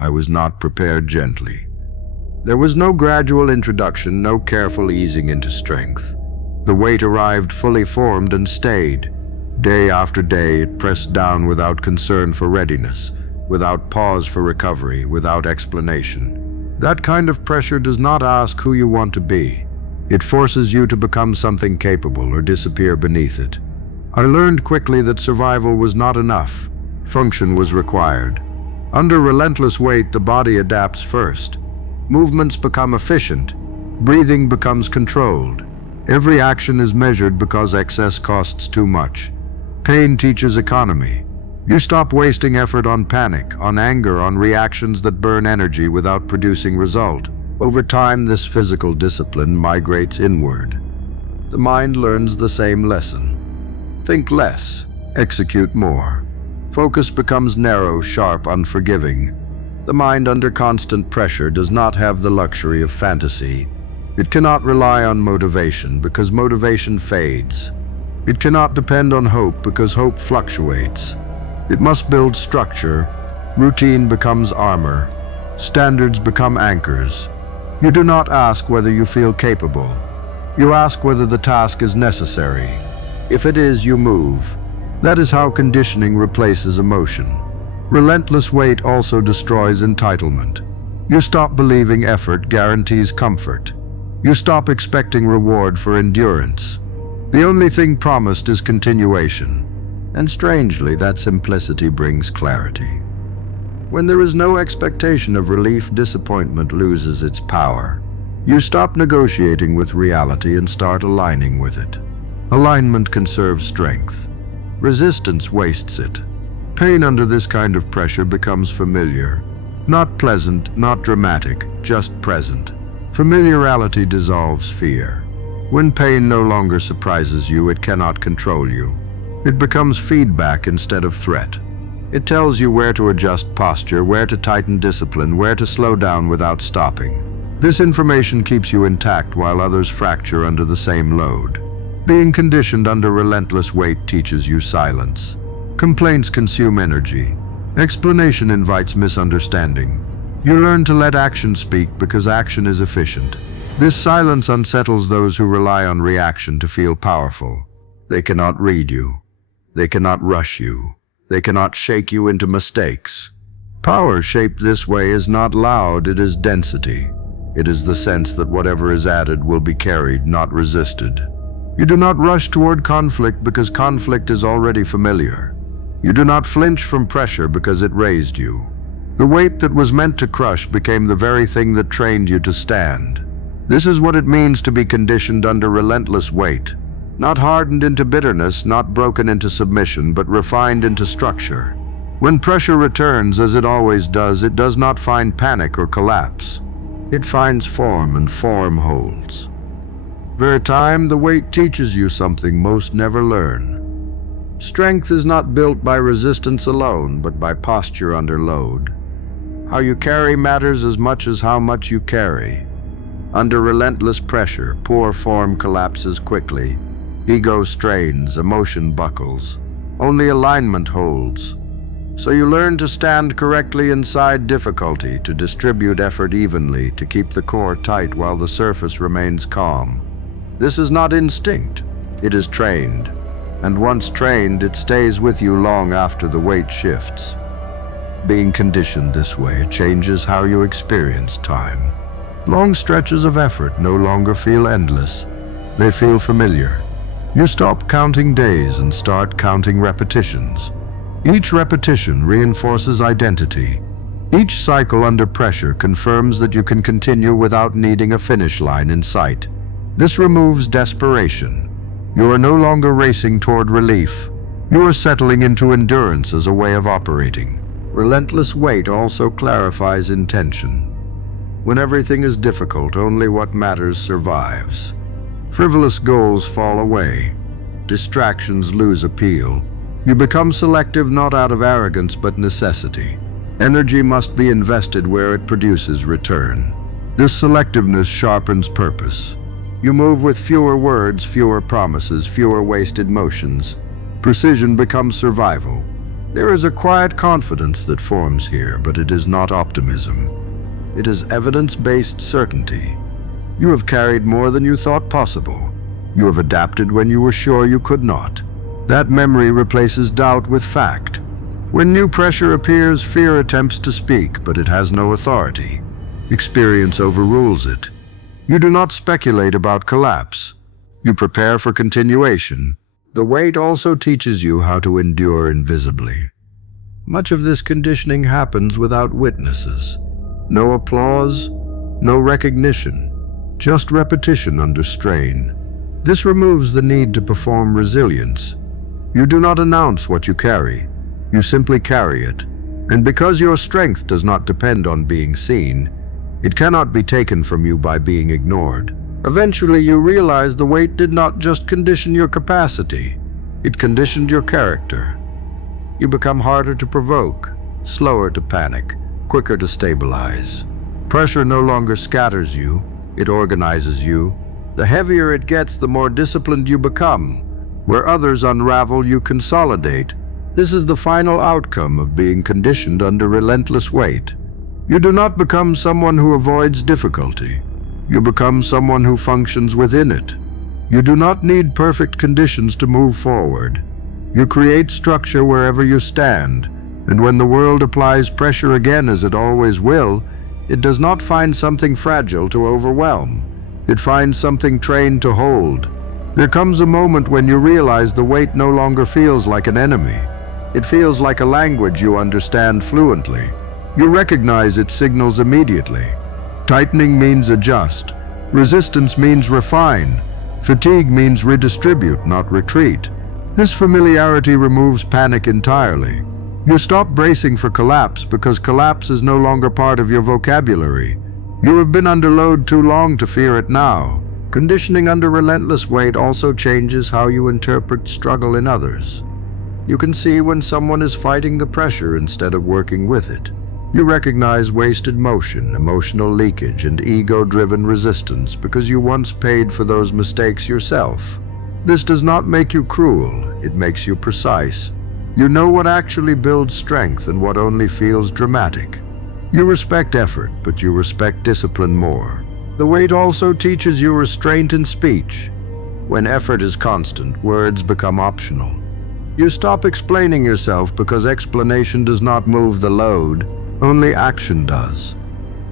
I was not prepared gently. There was no gradual introduction, no careful easing into strength. The weight arrived fully formed and stayed. Day after day, it pressed down without concern for readiness, without pause for recovery, without explanation. That kind of pressure does not ask who you want to be. It forces you to become something capable or disappear beneath it. I learned quickly that survival was not enough. Function was required. Under relentless weight, the body adapts first. Movements become efficient. Breathing becomes controlled. Every action is measured because excess costs too much. Pain teaches economy. You stop wasting effort on panic, on anger, on reactions that burn energy without producing result. Over time, this physical discipline migrates inward. The mind learns the same lesson. Think less, execute more. Focus becomes narrow, sharp, unforgiving. The mind under constant pressure does not have the luxury of fantasy. It cannot rely on motivation because motivation fades. It cannot depend on hope because hope fluctuates. It must build structure. Routine becomes armor. Standards become anchors. You do not ask whether you feel capable. You ask whether the task is necessary. If it is, you move. That is how conditioning replaces emotion. Relentless weight also destroys entitlement. You stop believing effort guarantees comfort. You stop expecting reward for endurance. The only thing promised is continuation. And strangely, that simplicity brings clarity. When there is no expectation of relief, disappointment loses its power. You stop negotiating with reality and start aligning with it. Alignment conserves strength. Resistance wastes it. Pain under this kind of pressure becomes familiar. Not pleasant, not dramatic, just present. Familiarity dissolves fear. When pain no longer surprises you, it cannot control you. It becomes feedback instead of threat. It tells you where to adjust posture, where to tighten discipline, where to slow down without stopping. This information keeps you intact while others fracture under the same load. Being conditioned under relentless weight teaches you silence. Complaints consume energy. Explanation invites misunderstanding. You learn to let action speak because action is efficient. This silence unsettles those who rely on reaction to feel powerful. They cannot read you. They cannot rush you. They cannot shake you into mistakes. Power shaped this way is not loud, it is density. It is the sense that whatever is added will be carried, not resisted. You do not rush toward conflict because conflict is already familiar. You do not flinch from pressure because it raised you. The weight that was meant to crush became the very thing that trained you to stand. This is what it means to be conditioned under relentless weight. Not hardened into bitterness, not broken into submission, but refined into structure. When pressure returns, as it always does, it does not find panic or collapse. It finds form, and form holds. Over time, the weight teaches you something most never learn. Strength is not built by resistance alone, but by posture under load. How you carry matters as much as how much you carry. Under relentless pressure, poor form collapses quickly. Ego strains, emotion buckles. Only alignment holds. So you learn to stand correctly inside difficulty, to distribute effort evenly, to keep the core tight while the surface remains calm. This is not instinct, it is trained. And once trained, it stays with you long after the weight shifts. Being conditioned this way changes how you experience time. Long stretches of effort no longer feel endless. They feel familiar. You stop counting days and start counting repetitions. Each repetition reinforces identity. Each cycle under pressure confirms that you can continue without needing a finish line in sight. This removes desperation. You are no longer racing toward relief. You are settling into endurance as a way of operating. Relentless weight also clarifies intention. When everything is difficult, only what matters survives. Frivolous goals fall away. Distractions lose appeal. You become selective not out of arrogance but necessity. Energy must be invested where it produces return. This selectiveness sharpens purpose. You move with fewer words, fewer promises, fewer wasted motions. Precision becomes survival. There is a quiet confidence that forms here, but it is not optimism. It is evidence-based certainty. You have carried more than you thought possible. You have adapted when you were sure you could not. That memory replaces doubt with fact. When new pressure appears, fear attempts to speak, but it has no authority. Experience overrules it. You do not speculate about collapse. You prepare for continuation. The weight also teaches you how to endure invisibly. Much of this conditioning happens without witnesses. No applause, no recognition, just repetition under strain. This removes the need to perform resilience. You do not announce what you carry. You simply carry it. And because your strength does not depend on being seen, it cannot be taken from you by being ignored. Eventually, you realize the weight did not just condition your capacity, it conditioned your character. You become harder to provoke, slower to panic, quicker to stabilize. Pressure no longer scatters you, it organizes you. The heavier it gets, the more disciplined you become. Where others unravel, you consolidate. This is the final outcome of being conditioned under relentless weight. You do not become someone who avoids difficulty. You become someone who functions within it. You do not need perfect conditions to move forward. You create structure wherever you stand, and when the world applies pressure again, as it always will, it does not find something fragile to overwhelm. It finds something trained to hold. There comes a moment when you realize the weight no longer feels like an enemy. It feels like a language you understand fluently. You recognize its signals immediately. Tightening means adjust. Resistance means refine. Fatigue means redistribute, not retreat. This familiarity removes panic entirely. You stop bracing for collapse because collapse is no longer part of your vocabulary. You have been under load too long to fear it now. Conditioning under relentless weight also changes how you interpret struggle in others. You can see when someone is fighting the pressure instead of working with it. You recognize wasted motion, emotional leakage, and ego-driven resistance because you once paid for those mistakes yourself. This does not make you cruel, it makes you precise. You know what actually builds strength and what only feels dramatic. You respect effort, but you respect discipline more. The weight also teaches you restraint in speech. When effort is constant, words become optional. You stop explaining yourself because explanation does not move the load. Only action does.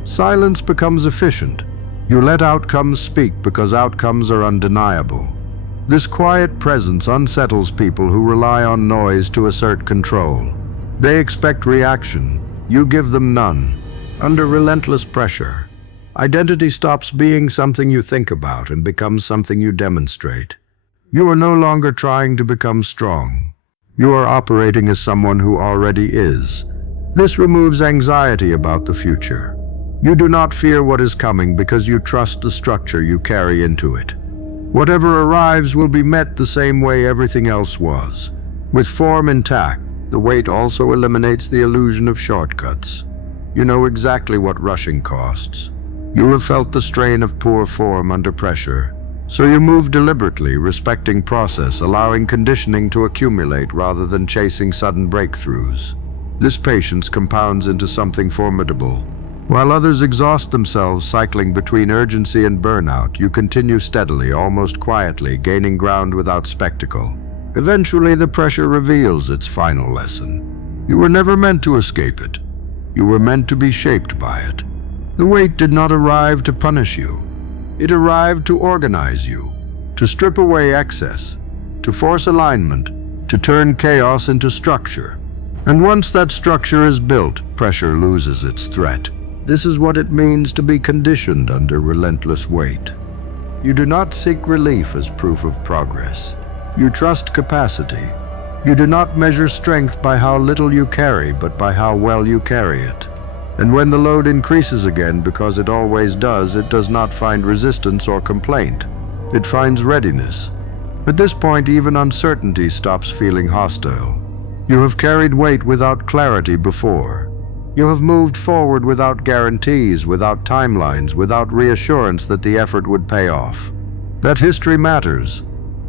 Silence becomes efficient. You let outcomes speak because outcomes are undeniable. This quiet presence unsettles people who rely on noise to assert control. They expect reaction. You give them none. Under relentless pressure, identity stops being something you think about and becomes something you demonstrate. You are no longer trying to become strong. You are operating as someone who already is. This removes anxiety about the future. You do not fear what is coming because you trust the structure you carry into it. Whatever arrives will be met the same way everything else was. With form intact, the weight also eliminates the illusion of shortcuts. You know exactly what rushing costs. You have felt the strain of poor form under pressure. So you move deliberately, respecting process, allowing conditioning to accumulate rather than chasing sudden breakthroughs. This patience compounds into something formidable. While others exhaust themselves cycling between urgency and burnout, you continue steadily, almost quietly, gaining ground without spectacle. Eventually, the pressure reveals its final lesson. You were never meant to escape it. You were meant to be shaped by it. The weight did not arrive to punish you. It arrived to organize you, to strip away excess, to force alignment, to turn chaos into structure. And once that structure is built, pressure loses its threat. This is what it means to be conditioned under relentless weight. You do not seek relief as proof of progress. You trust capacity. You do not measure strength by how little you carry, but by how well you carry it. And when the load increases again, because it always does, it does not find resistance or complaint. It finds readiness. At this point, even uncertainty stops feeling hostile. You have carried weight without clarity before. You have moved forward without guarantees, without timelines, without reassurance that the effort would pay off. That history matters.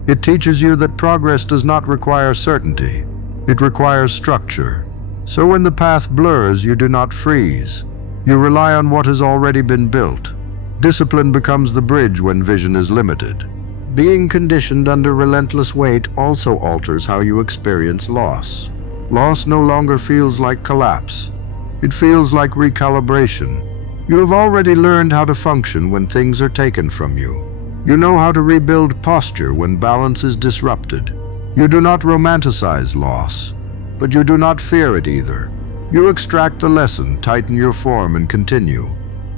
It teaches you that progress does not require certainty. It requires structure. So when the path blurs, you do not freeze. You rely on what has already been built. Discipline becomes the bridge when vision is limited. Being conditioned under relentless weight also alters how you experience loss. Loss no longer feels like collapse. It feels like recalibration. You have already learned how to function when things are taken from you. You know how to rebuild posture when balance is disrupted. You do not romanticize loss, but you do not fear it either. You extract the lesson, tighten your form, and continue.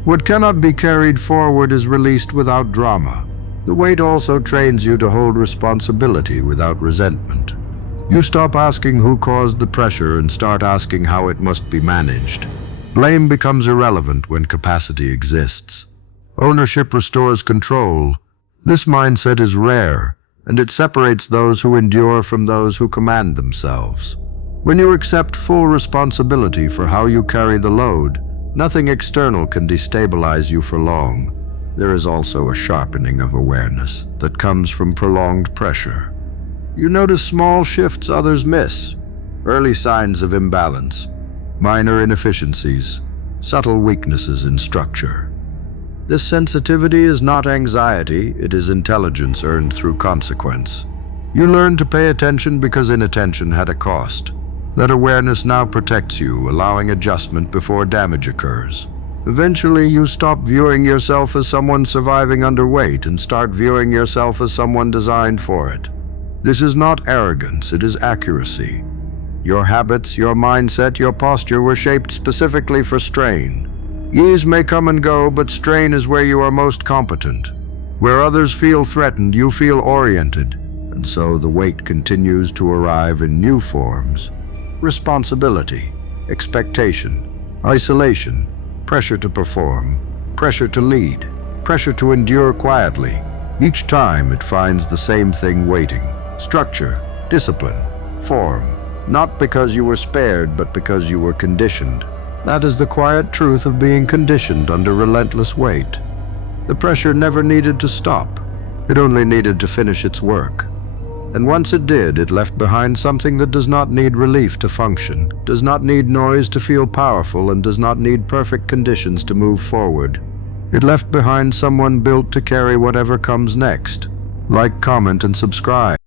What cannot be carried forward is released without drama. The weight also trains you to hold responsibility without resentment. You stop asking who caused the pressure and start asking how it must be managed. Blame becomes irrelevant when capacity exists. Ownership restores control. This mindset is rare, and it separates those who endure from those who command themselves. When you accept full responsibility for how you carry the load, nothing external can destabilize you for long. There is also a sharpening of awareness that comes from prolonged pressure. You notice small shifts others miss, early signs of imbalance, minor inefficiencies, subtle weaknesses in structure. This sensitivity is not anxiety, it is intelligence earned through consequence. You learn to pay attention because inattention had a cost. That awareness now protects you, allowing adjustment before damage occurs. Eventually, you stop viewing yourself as someone surviving underweight and start viewing yourself as someone designed for it. This is not arrogance, it is accuracy. Your habits, your mindset, your posture were shaped specifically for strain. Ease may come and go, but strain is where you are most competent. Where others feel threatened, you feel oriented, and so the weight continues to arrive in new forms. Responsibility, expectation, isolation, pressure to perform, pressure to lead, pressure to endure quietly. Each time it finds the same thing waiting: structure, discipline, form. Not because you were spared, but because you were conditioned. That is the quiet truth of being conditioned under relentless weight. The pressure never needed to stop. It only needed to finish its work. And once it did, it left behind something that does not need relief to function, does not need noise to feel powerful, and does not need perfect conditions to move forward. It left behind someone built to carry whatever comes next. Like, comment, and subscribe.